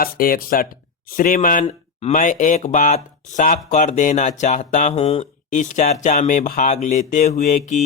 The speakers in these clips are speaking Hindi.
61। श्रीमान, मैं एक बात साफ कर देना चाहता हूं इस चर्चा में भाग लेते हुए कि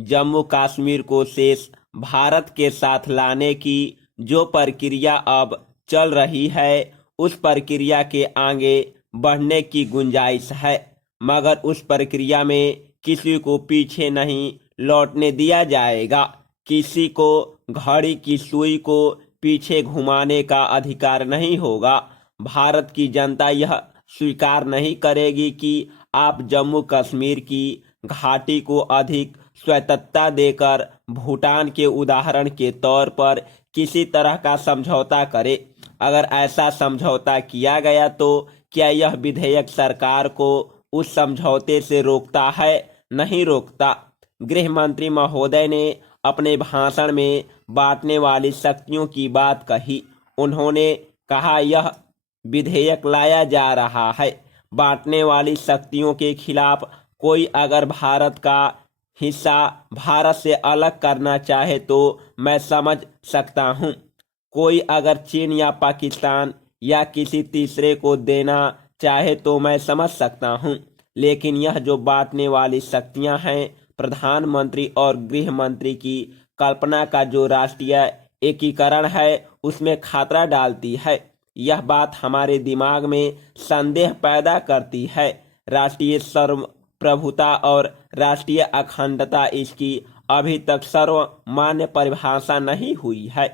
जम्मू कश्मीर को शेष भारत के साथ लाने की जो प्रक्रिया अब चल रही है उस प्रक्रिया के आगे बढ़ने की गुंजाइश है, मगर उस प्रक्रिया में किसी को पीछे नहीं लौटने दिया जाएगा। किसी को घड़ी की सुई को पीछे घुमाने का अधिकार नहीं होगा। भारत की जनता यह स्वीकार नहीं करेगी कि आप जम्मू कश्मीर की घाटी को अधिक स्वायत्तता देकर भूटान के उदाहरण के तौर पर किसी तरह का समझौता करें। अगर ऐसा समझौता किया गया तो क्या यह विधेयक सरकार को उस समझौते से रोकता है? नहीं रोकता। गृह मंत्री महोदय ने अपने भाषण में बांटने वाली शक्तियों की बात कही। उन्होंने कहा यह विधेयक लाया जा रहा है बांटने वाली शक्तियों के खिलाफ। कोई अगर भारत का हिस्सा भारत से अलग करना चाहे तो मैं समझ सकता हूं। कोई अगर चीन या पाकिस्तान या किसी तीसरे को देना चाहे तो मैं समझ सकता हूं, लेकिन यह जो बांटने वाली शक्तियां हैं, प्रधानमंत्री और गृह मंत्री की कल्पना का जो राष्ट्रीय एकीकरण है उसमें खतरा डालती है। यह बात हमारे दिमाग में संदेह पैदा करती है। राष्ट्रीय सर्वप्रभुता और राष्ट्रीय अखंडता इसकी अभी तक सर्वमान्य परिभाषा नहीं हुई है।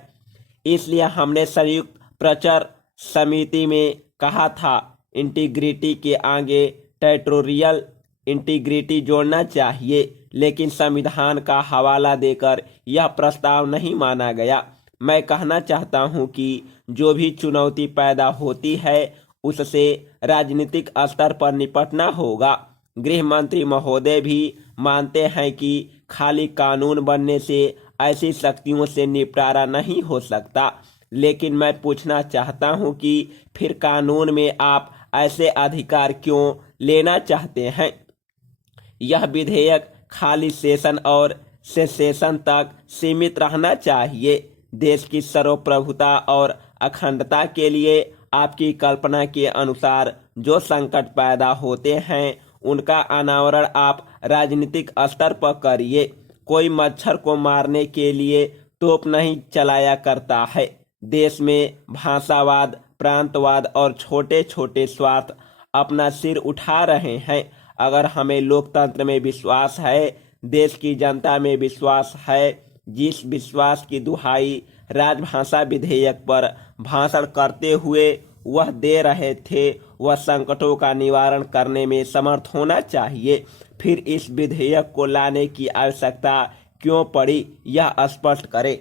इसलिए हमने संयुक्त प्रचार समिति में कहा था इंटीग्रिटी के आगे टेरिटोरियल इंटीग्रिटी जोड़ना चाहिए, लेकिन संविधान का हवाला देकर यह प्रस्ताव नहीं माना गया। मैं कहना चाहता हूं कि जो भी चुनौती पैदा होती है उससे राजनीतिक स्तर पर निपटना होगा। गृह मंत्री महोदय भी मानते हैं कि खाली कानून बनने से ऐसी शक्तियों से निपटारा नहीं हो सकता, लेकिन मैं पूछना चाहता हूं कि फिर कानून में आप ऐसे अधिकार क्यों लेना चाहते हैं? यह विधेयक खाली सेशन और सेसेशन तक सीमित रहना चाहिए। देश की सर्वप्रभुता और अखंडता के लिए आपकी कल्पना के अनुसार जो संकट पैदा होते हैं उनका अनावरण आप राजनीतिक स्तर पर करिए। कोई मच्छर को मारने के लिए तोप नहीं चलाया करता है। देश में भाषावाद, प्रांतवाद और छोटे छोटे स्वार्थ अपना सिर उठा रहे हैं। अगर हमें लोकतंत्र में विश्वास है, देश की जनता में विश्वास है, जिस विश्वास की दुहाई राजभाषा विधेयक पर भाषण करते हुए वह दे रहे थे, वह संकटों का निवारण करने में समर्थ होना चाहिए। फिर इस विधेयक को लाने की आवश्यकता क्यों पड़ी, यह स्पष्ट करें।